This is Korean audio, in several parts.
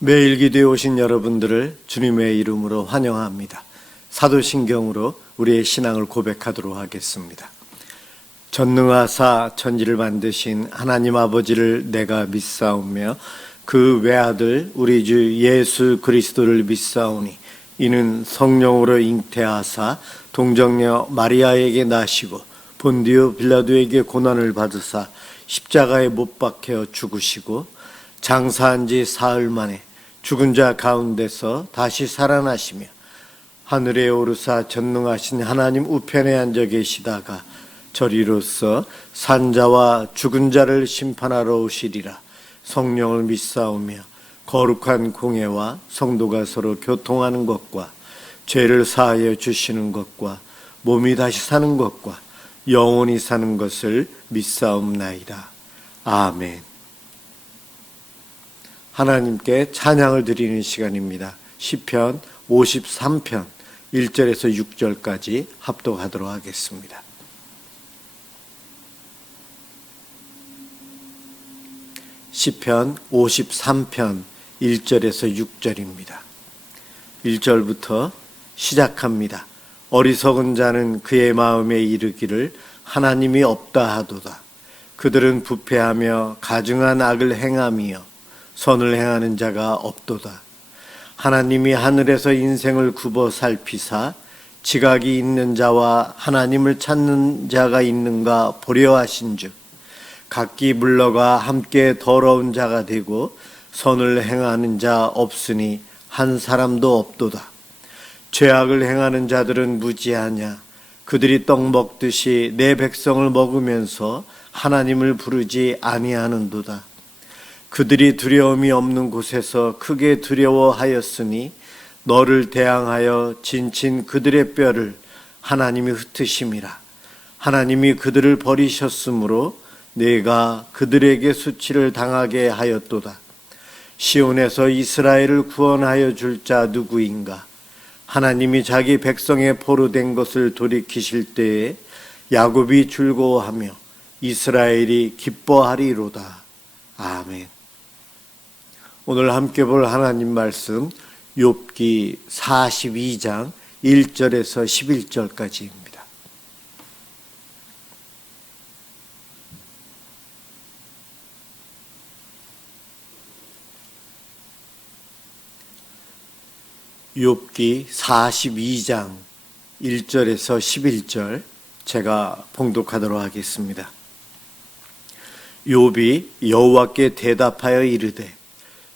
매일 기도에 오신 여러분들을 주님의 이름으로 환영합니다. 사도신경으로 우리의 신앙을 고백하도록 하겠습니다. 전능하사 천지를 만드신 하나님 아버지를 내가 믿사오며 그 외아들 우리 주 예수 그리스도를 믿사오니 이는 성령으로 잉태하사 동정녀 마리아에게 나시고 본디오 빌라도에게 고난을 받으사 십자가에 못 박혀 죽으시고 장사한 지 사흘 만에 죽은 자 가운데서 다시 살아나시며 하늘에 오르사 전능하신 하나님 우편에 앉아 계시다가 저리로서 산자와 죽은 자를 심판하러 오시리라. 성령을 믿사오며 거룩한 공회와 성도가 서로 교통하는 것과 죄를 사하여 주시는 것과 몸이 다시 사는 것과 영원히 사는 것을 믿사옵나이다. 아멘. 하나님께 찬양을 드리는 시간입니다. 시편 53편 1절에서 6절까지 합독하도록 하겠습니다. 시편 53편 1절에서 6절입니다. 1절부터 시작합니다. 어리석은 자는 그의 마음에 이르기를 하나님이 없다 하도다. 그들은 부패하며 가증한 악을 행하며 선을 행하는 자가 없도다. 하나님이 하늘에서 인생을 굽어 살피사 지각이 있는 자와 하나님을 찾는 자가 있는가 보려 하신즉 각기 물러가 함께 더러운 자가 되고 선을 행하는 자 없으니 한 사람도 없도다. 죄악을 행하는 자들은 무지하냐. 그들이 떡 먹듯이 내 백성을 먹으면서 하나님을 부르지 아니하는도다. 그들이 두려움이 없는 곳에서 크게 두려워하였으니 너를 대항하여 진친 그들의 뼈를 하나님이 흩으심이라. 하나님이 그들을 버리셨으므로 내가 그들에게 수치를 당하게 하였도다. 시온에서 이스라엘을 구원하여 줄 자 누구인가? 하나님이 자기 백성의 포로된 것을 돌이키실 때에 야곱이 즐거워하며 이스라엘이 기뻐하리로다. 아멘. 오늘 함께 볼 하나님 말씀 욥기 42장 1절에서 11절까지입니다. 욥기 42장 1절에서 11절 제가 봉독하도록 하겠습니다. 욥이 여호와께 대답하여 이르되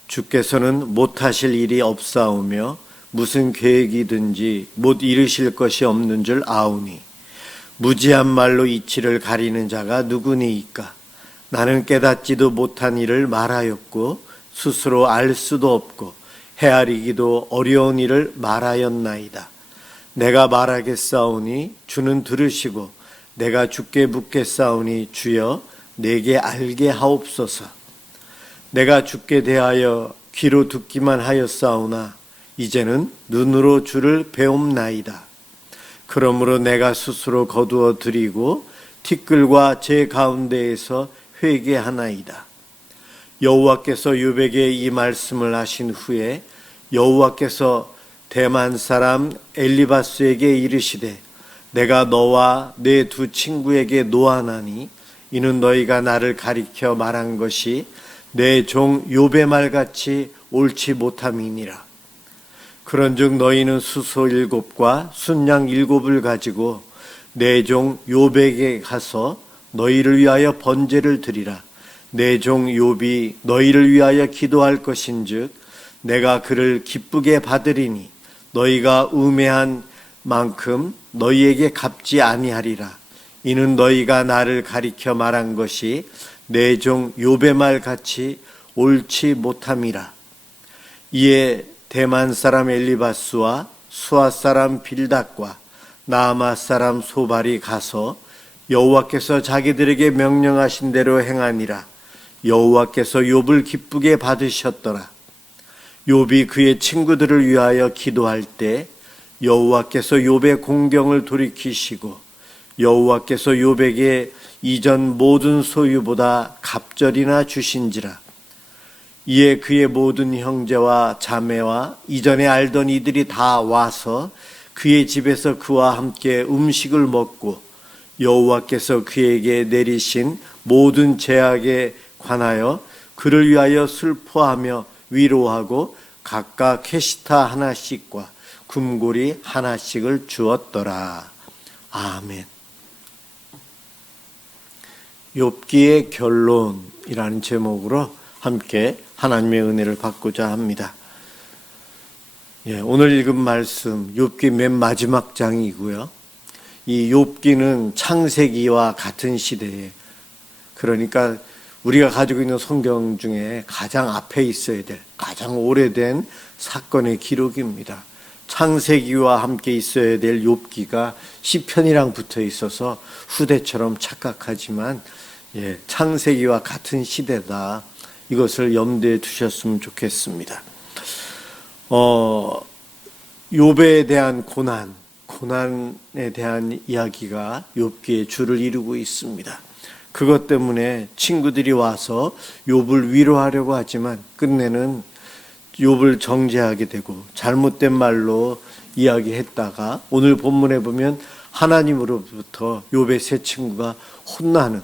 주께서는 못하실 일이 없사오며 무슨 계획이든지 못 이루실 것이 없는 줄 아오니 무지한 말로 이치를 가리는 자가 누구니이까. 나는 깨닫지도 못한 일을 말하였고 스스로 알 수도 없고 헤아리기도 어려운 일을 말하였나이다. 내가 말하겠사오니 주는 들으시고 내가 주께 묻겠사오니 주여 내게 알게 하옵소서. 내가 주께 대하여 귀로 듣기만 하였사오나 이제는 눈으로 주를 배움나이다. 그러므로 내가 스스로 거두어 드리고 티끌과 제 가운데에서 회개하나이다. 여호와께서 욥에게 이 말씀을 하신 후에 여호와께서 대만 사람 엘리바스에게 이르시되 내가 너와 내 두 친구에게 노하나니 이는 너희가 나를 가리켜 말한 것이 내 종 욥의 말같이 옳지 못함이니라. 그런즉 너희는 수소 7과 순양 7을 가지고 내 종 욥에게 가서 너희를 위하여 번제를 드리라. 내 종 욥이 너희를 위하여 기도할 것인즉 내가 그를 기쁘게 받으리니 너희가 우매한 만큼 너희에게 갚지 아니하리라. 이는 너희가 나를 가리켜 말한 것이 내 종 욥의 말같이 옳지 못함이라. 이에 대만 사람 엘리바스와 수아 사람 빌닷과 나아마 사람 소발이 가서 여호와께서 자기들에게 명령하신 대로 행하니라. 여호와께서 욥을 기쁘게 받으셨더라. 욥이 그의 친구들을 위하여 기도할 때 여호와께서 욥의 공경을 돌이키시고 여호와께서 욥에게 이전 모든 소유보다 갑절이나 주신지라. 이에 그의 모든 형제와 자매와 이전에 알던 이들이 다 와서 그의 집에서 그와 함께 음식을 먹고 여호와께서 그에게 내리신 모든 죄악에 관하여 그를 위하여 슬퍼하며 위로하고 각각 캐시타 하나씩과 금고리 하나씩을 주었더라. 아멘. 욥기의 결론이라는 제목으로 함께 하나님의 은혜를 받고자 합니다. 오늘 읽은 말씀 욥기 맨 마지막 장이고요. 이 욥기는 창세기와 같은 시대에, 그러니까 우리가 가지고 있는 성경 중에 가장 앞에 있어야 될 가장 오래된 사건의 기록입니다. 창세기와 함께 있어야 될 욥기가 시편이랑 붙어 있어서 후대처럼 착각하지만 창세기와 같은 시대다. 이것을 염두에 두셨으면 좋겠습니다. 욥에 대한 고난에 대한 이야기가 욥기의 줄을 이루고 있습니다. 그것 때문에 친구들이 와서 욥을 위로하려고 하지만 끝내는 욥을 정죄하게 되고 잘못된 말로 이야기했다가 오늘 본문에 보면 하나님으로부터 욥의 세 친구가 혼나는,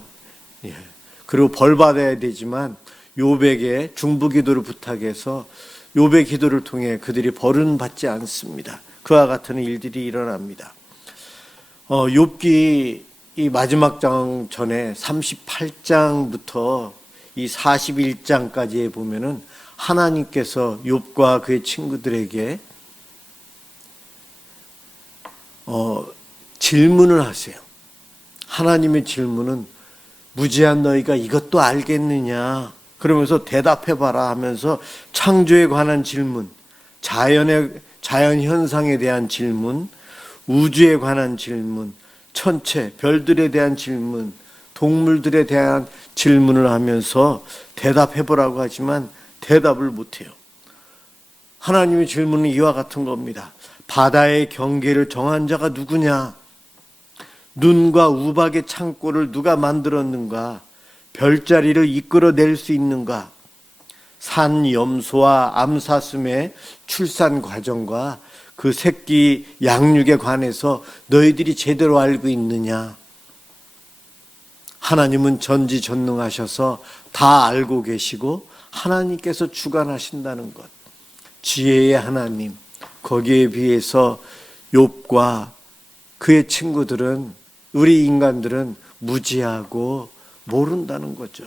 그리고 벌 받아야 되지만 욥에게 중보기도를 부탁해서 욥의 기도를 통해 그들이 벌은 받지 않습니다. 그와 같은 일들이 일어납니다. 욥기 이 마지막 장 전에 38장부터 이 41장까지에 보면은 하나님께서 욥과 그의 친구들에게 질문을 하세요. 하나님의 질문은 무지한 너희가 이것도 알겠느냐? 그러면서 대답해봐라 하면서 창조에 관한 질문, 자연 현상에 대한 질문, 우주에 관한 질문, 천체, 별들에 대한 질문, 동물들에 대한 질문을 하면서 대답해보라고 하지만 대답을 못해요. 하나님의 질문은 이와 같은 겁니다. 바다의 경계를 정한 자가 누구냐? 눈과 우박의 창고를 누가 만들었는가? 별자리를 이끌어낼 수 있는가? 산 염소와 암사슴의 출산 과정과 그 새끼 양육에 관해서 너희들이 제대로 알고 있느냐? 하나님은 전지전능하셔서 다 알고 계시고 하나님께서 주관하신다는 것. 지혜의 하나님, 거기에 비해서 욥과 그의 친구들은, 우리 인간들은 무지하고 모른다는 거죠.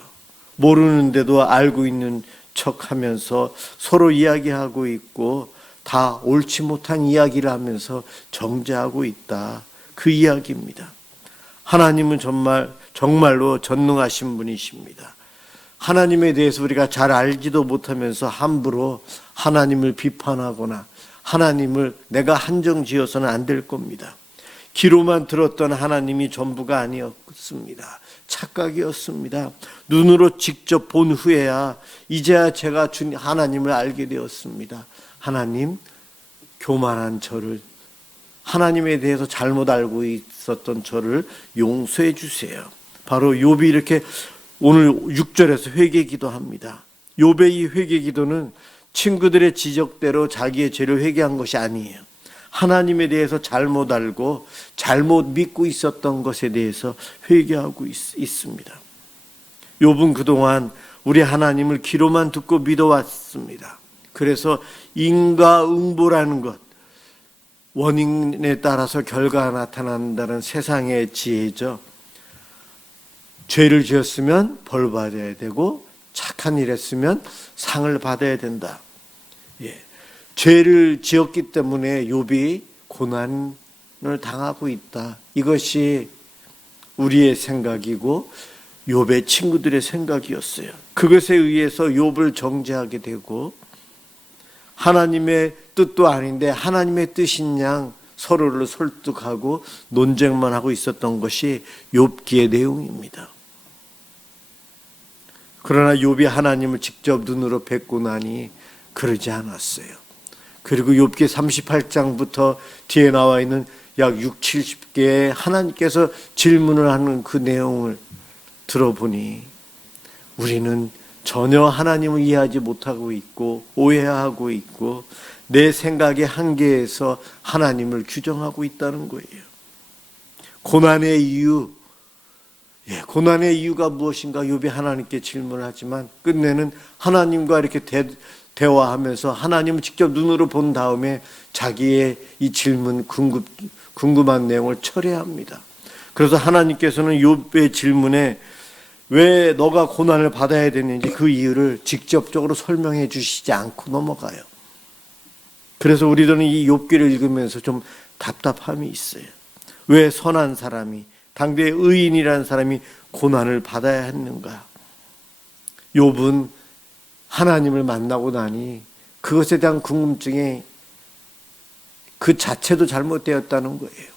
모르는데도 알고 있는 척하면서 서로 이야기하고 있고 다 옳지 못한 이야기를 하면서 정죄하고 있다. 그 이야기입니다. 하나님은 정말로 전능하신 분이십니다. 하나님에 대해서 우리가 잘 알지도 못하면서 함부로 하나님을 비판하거나 하나님을 내가 한정지어서는 안 될 겁니다. 귀로만 들었던 하나님이 전부가 아니었습니다. 착각이었습니다. 눈으로 직접 본 후에야 이제야 제가 하나님을 알게 되었습니다. 하나님, 교만한 저를, 하나님에 대해서 잘못 알고 있었던 저를 용서해 주세요. 바로 욥이 이렇게 오늘 6절에서 회개기도합니다. 욥의 이 회개기도는 친구들의 지적대로 자기의 죄를 회개한 것이 아니에요. 하나님에 대해서 잘못 알고 잘못 믿고 있었던 것에 대해서 회개하고 있습니다. 욥은 그동안 우리 하나님을 귀로만 듣고 믿어왔습니다. 그래서 인과응보라는 것, 원인에 따라서 결과가 나타난다는 세상의 지혜죠. 죄를 지었으면 벌 받아야 되고 착한 일 했으면 상을 받아야 된다. 죄를 지었기 때문에 욥이 고난을 당하고 있다. 이것이 우리의 생각이고 욥의 친구들의 생각이었어요. 그것에 의해서 욥을 정죄하게 되고 하나님의 뜻도 아닌데 하나님의 뜻인 양 서로를 설득하고 논쟁만 하고 있었던 것이 욥기의 내용입니다. 그러나 욥이 하나님을 직접 눈으로 뵙고 나니 그러지 않았어요. 그리고 욥기 38장부터 뒤에 나와 있는 약 70개의 하나님께서 질문을 하는 그 내용을 들어보니 우리는 전혀 하나님을 이해하지 못하고 있고 오해하고 있고 내 생각의 한계에서 하나님을 규정하고 있다는 거예요. 고난의 이유, 고난의 이유가 무엇인가 욥이 하나님께 질문을 하지만 끝내는 하나님과 이렇게 대화하면서 하나님을 직접 눈으로 본 다음에 자기의 이 질문 궁금한 내용을 철회합니다. 그래서 하나님께서는 욥의 질문에 왜 너가 고난을 받아야 되는지 그 이유를 직접적으로 설명해 주시지 않고 넘어가요. 그래서 우리들은 이 욥기를 읽으면서 좀 답답함이 있어요. 왜 선한 사람이, 당대의 의인이라는 사람이 고난을 받아야 했는가? 욥은 하나님을 만나고 나니 그것에 대한 궁금증이 그 자체도 잘못되었다는 거예요.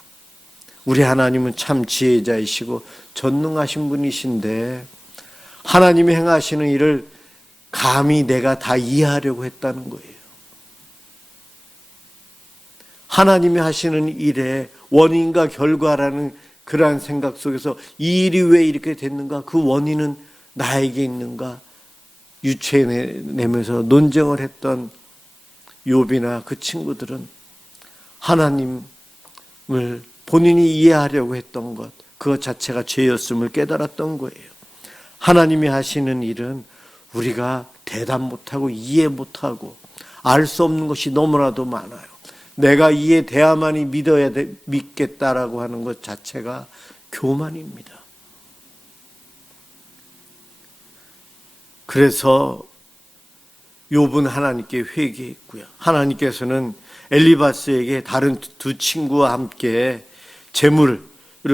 우리 하나님은 참 지혜자이시고 전능하신 분이신데 하나님이 행하시는 일을 감히 내가 다 이해하려고 했다는 거예요. 하나님이 하시는 일의 원인과 결과라는 그러한 생각 속에서 이 일이 왜 이렇게 됐는가, 그 원인은 나에게 있는가 유추해내면서 논쟁을 했던 욥이나 그 친구들은 하나님을 본인이 이해하려고 했던 것, 그것 자체가 죄였음을 깨달았던 거예요. 하나님이 하시는 일은 우리가 대답 못하고 이해 못하고 알 수 없는 것이 너무나도 많아요. 내가 이해돼야만이 믿겠다라고 하는 것 자체가 교만입니다. 그래서 욥은 하나님께 회개했고요. 하나님께서는 엘리바스에게 다른 두 친구와 함께 재물을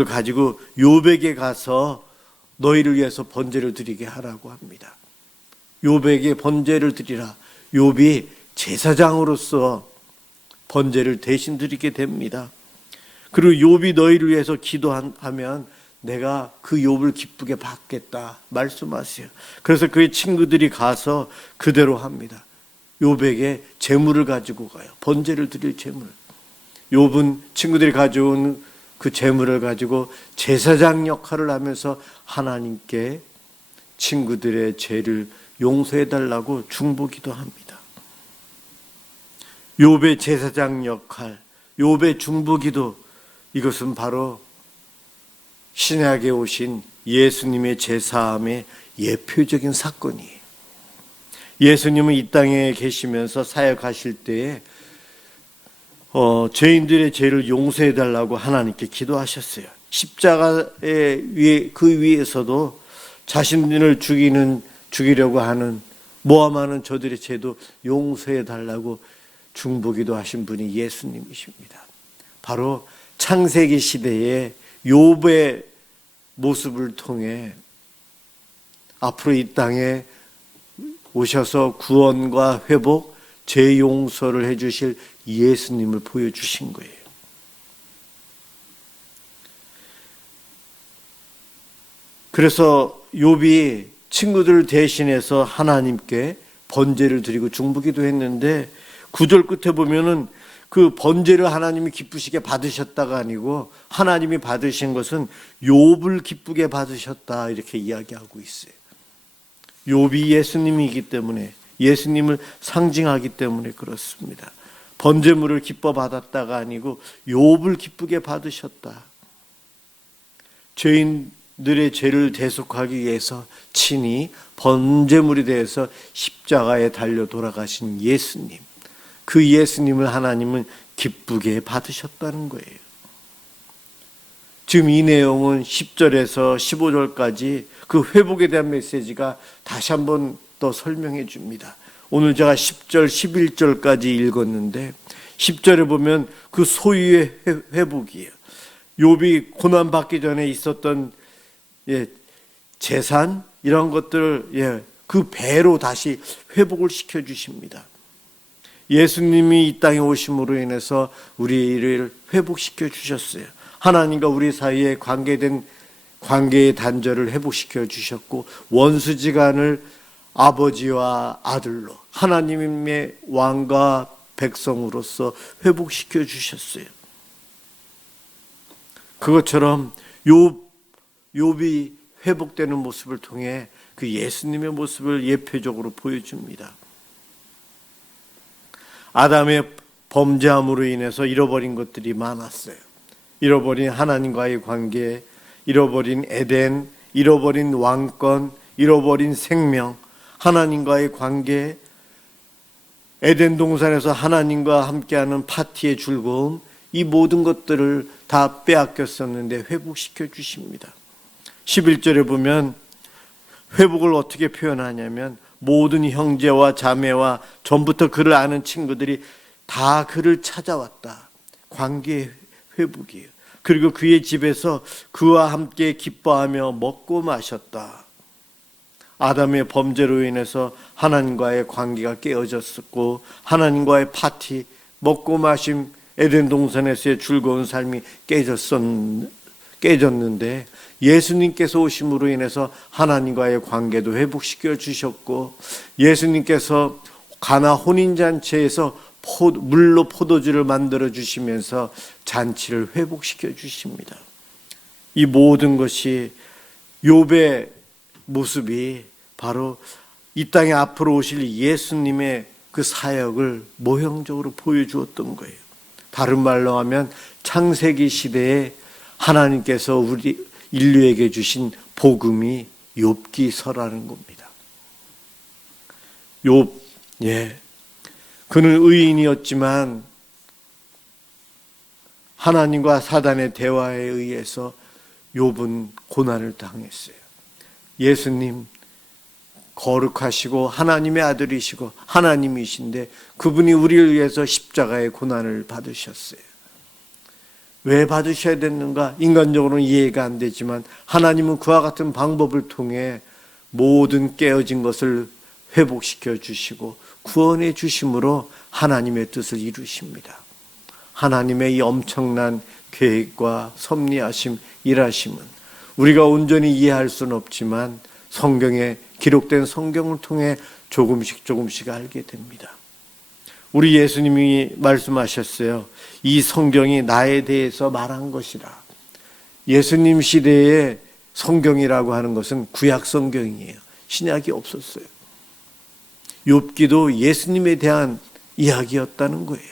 가지고 욥에게 가서 너희를 위해서 번제를 드리게 하라고 합니다. 욥에게 번제를 드리라. 욥이 제사장으로서 번제를 대신 드리게 됩니다. 그리고 욥이 너희를 위해서 기도하면 내가 그 욥을 기쁘게 받겠다 말씀하세요. 그래서 그의 친구들이 가서 그대로 합니다. 욥에게 재물을 가지고 가요. 번제를 드릴 재물. 욥은 친구들이 가져온 그 재물을 가지고 제사장 역할을 하면서 하나님께 친구들의 죄를 용서해달라고 중보기도 합니다. 욥의 제사장 역할, 욥의 중보기도, 이것은 바로 신약에 오신 예수님의 제사함의 예표적인 사건이에요. 예수님은 이 땅에 계시면서 사역하실 때에 죄인들의 죄를 용서해달라고 하나님께 기도하셨어요. 십자가의 그 위에서도 자신을 죽이려고 하는 모함하는 저들의 죄도 용서해달라고 중보기도 하신 분이 예수님이십니다. 바로 창세기 시대의 욥의 모습을 통해 앞으로 이 땅에 오셔서 구원과 회복, 죄 용서를 해주실 예수님을 보여주신 거예요. 그래서 욥이 친구들을 대신해서 하나님께 번제를 드리고 중보기도 했는데 9절 끝에 보면은 그 번제를 하나님이 기쁘시게 받으셨다가 아니고 하나님이 받으신 것은 욥을 기쁘게 받으셨다 이렇게 이야기하고 있어요. 욥이 예수님이기 때문에, 예수님을 상징하기 때문에 그렇습니다. 번제물을 기뻐 받았다가 아니고 욥을 기쁘게 받으셨다. 죄인들의 죄를 대속하기 위해서 친히 번제물이 되어서 십자가에 달려 돌아가신 예수님, 그 예수님을 하나님은 기쁘게 받으셨다는 거예요. 지금 이 내용은 10절에서 15절까지 그 회복에 대한 메시지가 다시 한번 더 설명해 줍니다. 오늘 제가 10절, 11절까지 읽었는데 10절에 보면 그 소유의 회복이에요. 욥이 고난받기 전에 있었던 재산 이런 것들을 그 배로 다시 회복을 시켜주십니다. 예수님이 이 땅에 오심으로 인해서 우리를 회복시켜 주셨어요. 하나님과 우리 사이에 관계의 단절을 회복시켜 주셨고 원수지간을 아버지와 아들로 하나님의 왕과 백성으로서 회복시켜 주셨어요. 그것처럼 욥이 회복되는 모습을 통해 그 예수님의 모습을 예표적으로 보여줍니다. 아담의 범죄함으로 인해서 잃어버린 것들이 많았어요. 잃어버린 하나님과의 관계, 잃어버린 에덴, 잃어버린 왕권, 잃어버린 생명, 하나님과의 관계, 에덴 동산에서 하나님과 함께하는 파티의 즐거움, 이 모든 것들을 다 빼앗겼었는데 회복시켜 주십니다. 11절에 보면 회복을 어떻게 표현하냐면 모든 형제와 자매와 전부터 그를 아는 친구들이 다 그를 찾아왔다. 관계의 회복이에요. 그리고 그의 집에서 그와 함께 기뻐하며 먹고 마셨다. 아담의 범죄로 인해서 하나님과의 관계가 깨어졌었고 하나님과의 파티, 먹고 마심, 에덴 동산에서의 즐거운 삶이 깨졌는데 예수님께서 오심으로 인해서 하나님과의 관계도 회복시켜 주셨고 예수님께서 가나 혼인잔치에서 물로 포도주를 만들어 주시면서 잔치를 회복시켜 주십니다. 이 모든 것이 욥의 모습이 바로 이 땅에 앞으로 오실 예수님의 그 사역을 모형적으로 보여주었던 거예요. 다른 말로 하면 창세기 시대에 하나님께서 우리 인류에게 주신 복음이 욥기서라는 겁니다. 욥, 그는 의인이었지만 하나님과 사단의 대화에 의해서 욥은 고난을 당했어요. 예수님 거룩하시고 하나님의 아들이시고 하나님이신데 그분이 우리를 위해서 십자가의 고난을 받으셨어요. 왜 받으셔야 됐는가? 인간적으로는 이해가 안 되지만 하나님은 그와 같은 방법을 통해 모든 깨어진 것을 회복시켜 주시고 구원해 주심으로 하나님의 뜻을 이루십니다. 하나님의 이 엄청난 계획과 섭리하심, 일하심은 우리가 온전히 이해할 수는 없지만 성경에 기록된 성경을 통해 조금씩 알게 됩니다. 우리 예수님이 말씀하셨어요. 이 성경이 나에 대해서 말한 것이라. 예수님 시대의 성경이라고 하는 것은 구약 성경이에요. 신약이 없었어요. 욥기도 예수님에 대한 이야기였다는 거예요.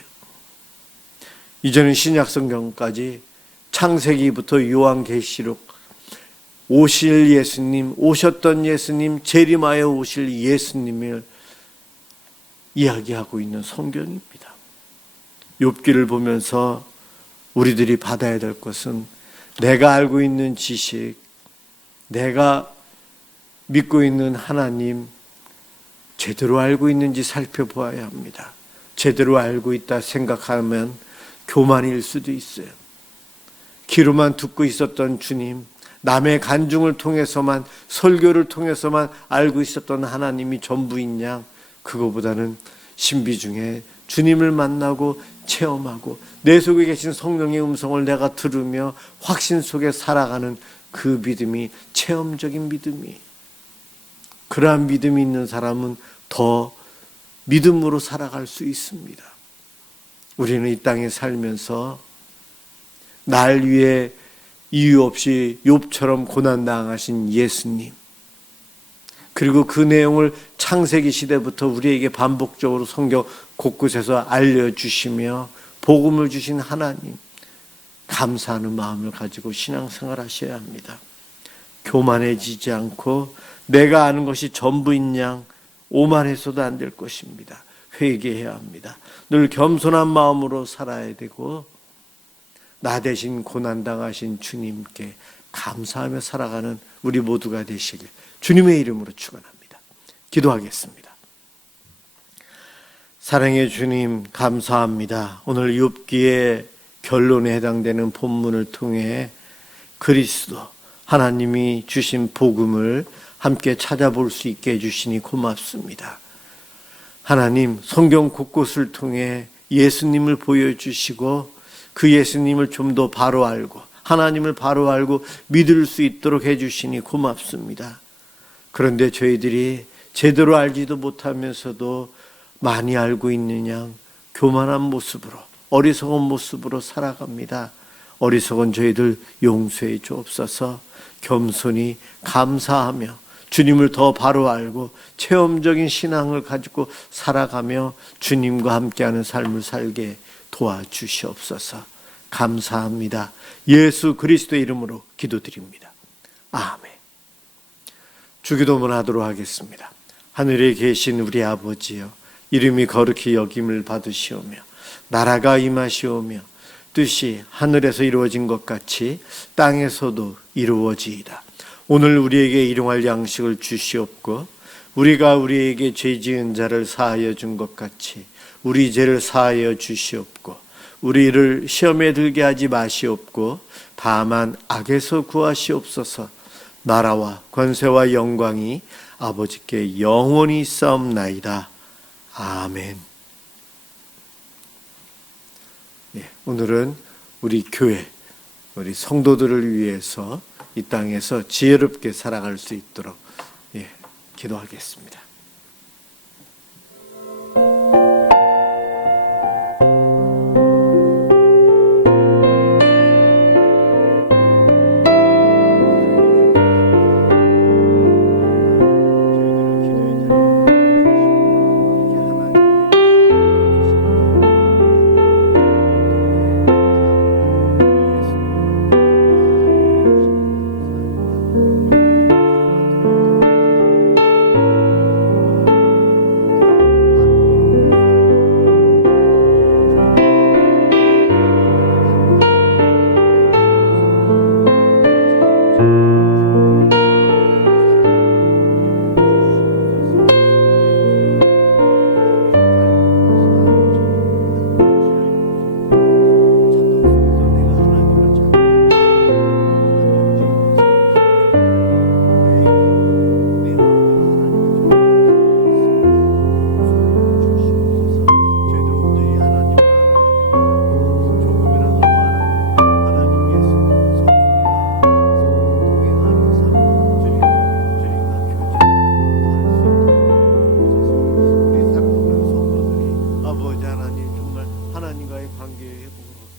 이제는 신약 성경까지 창세기부터 요한계시록 오실 예수님, 오셨던 예수님, 재림하여 오실 예수님을 이야기하고 있는 성경입니다. 욥기를 보면서 우리들이 받아야 될 것은 내가 알고 있는 지식, 내가 믿고 있는 하나님 제대로 알고 있는지 살펴보아야 합니다. 제대로 알고 있다 생각하면 교만일 수도 있어요. 귀로만 듣고 있었던 주님, 남의 간증을 통해서만, 설교를 통해서만 알고 있었던 하나님이 전부인 양, 그거보다는 신비 중에 주님을 만나고 체험하고 내 속에 계신 성령의 음성을 내가 들으며 확신 속에 살아가는 그 믿음이 체험적인 믿음이, 그러한 믿음이 있는 사람은 더 믿음으로 살아갈 수 있습니다. 우리는 이 땅에 살면서 날 위해 이유 없이 욥처럼 고난당하신 예수님, 그리고 그 내용을 창세기 시대부터 우리에게 반복적으로 성경 곳곳에서 알려주시며 복음을 주신 하나님, 감사하는 마음을 가지고 신앙생활 하셔야 합니다. 교만해지지 않고 내가 아는 것이 전부인 양 오만해서도 안 될 것입니다. 회개해야 합니다. 늘 겸손한 마음으로 살아야 되고 나 대신 고난당하신 주님께 감사하며 살아가는 우리 모두가 되시길 주님의 이름으로 축원합니다. 기도하겠습니다. 사랑의 주님, 감사합니다. 오늘 욥기의 결론에 해당되는 본문을 통해 그리스도 하나님이 주신 복음을 함께 찾아볼 수 있게 해주시니 고맙습니다. 하나님, 성경 곳곳을 통해 예수님을 보여주시고 그 예수님을 좀 더 바로 알고 하나님을 바로 알고 믿을 수 있도록 해주시니 고맙습니다. 그런데 저희들이 제대로 알지도 못하면서도 많이 알고 있는 양 교만한 모습으로, 어리석은 모습으로 살아갑니다. 어리석은 저희들 용서해 주옵소서. 겸손히 감사하며 주님을 더 바로 알고 체험적인 신앙을 가지고 살아가며 주님과 함께하는 삶을 살게 도와주시옵소서. 감사합니다. 예수 그리스도의 이름으로 기도드립니다. 아멘. 주기도문 하도록 하겠습니다. 하늘에 계신 우리 아버지여, 이름이 거룩히 여김을 받으시오며 나라가 임하시오며 뜻이 하늘에서 이루어진 것 같이 땅에서도 이루어지이다. 오늘 우리에게 일용할 양식을 주시옵고 우리가 우리에게 죄 지은 자를 사하여 준 것 같이 우리 죄를 사하여 주시옵고 우리를 시험에 들게 하지 마시옵고 다만 악에서 구하시옵소서. 나라와 권세와 영광이 아버지께 영원히 있사옵나이다. 아멘. 오늘은 우리 교회, 우리 성도들을 위해서 이 땅에서 지혜롭게 살아갈 수 있도록 기도하겠습니다.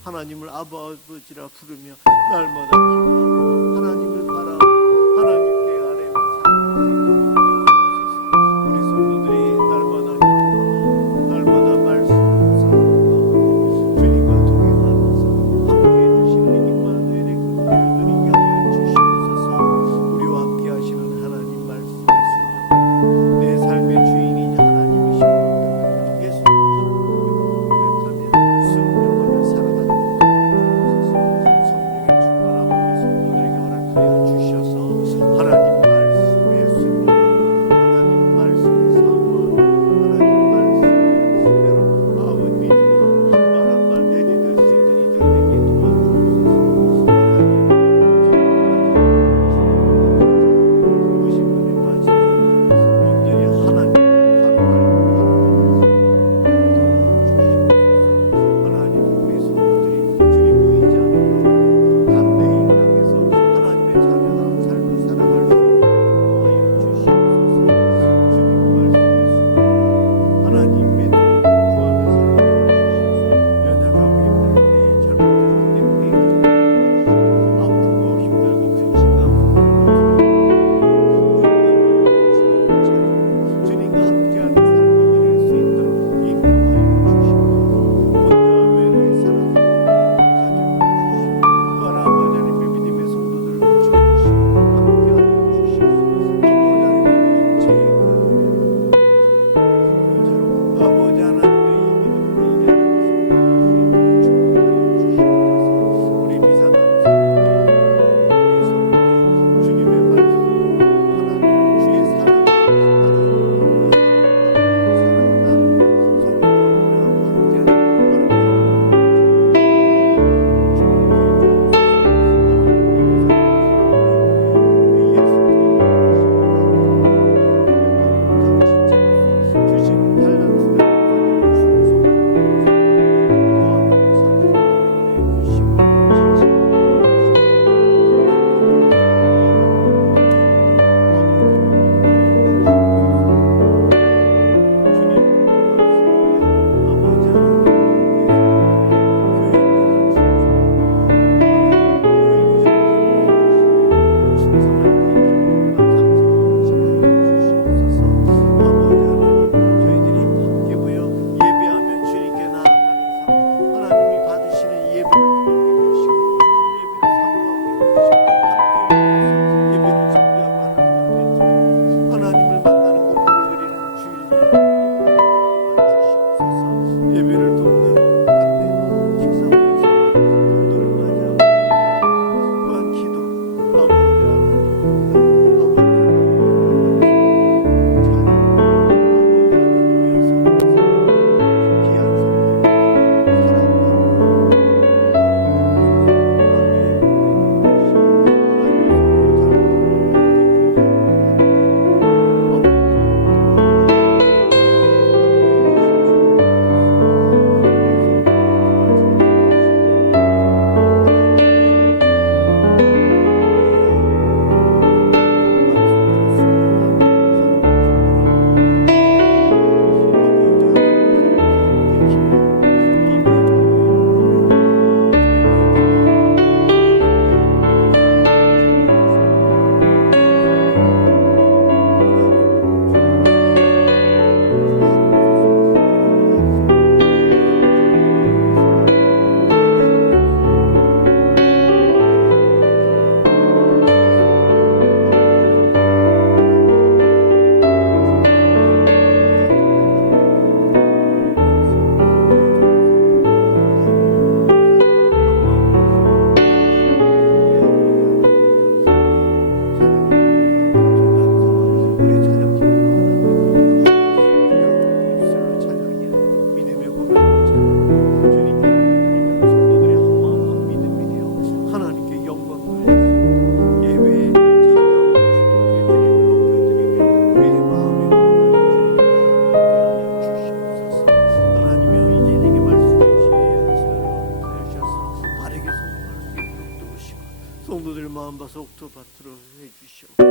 하나님을 아버지라 부르며 날마다 기도하고 하나님을 바라고 하나님께 아뢰며 살아가는 우리 성도들이 날마다 기도하고 날마다 말씀을 묵상하고 주님과 동행하면서 함께해 주시는 임마누엘의 그 교회들이 하여 주시옵소서. 우리와 함께 하시는 하나님 말씀에 순종하고 내 삶의 주인이 하나님이시고 예수님이시고 고백하며 순종하며 살아가는 성령의 충만함을 우리 성도들 받도록 해주시옵소서.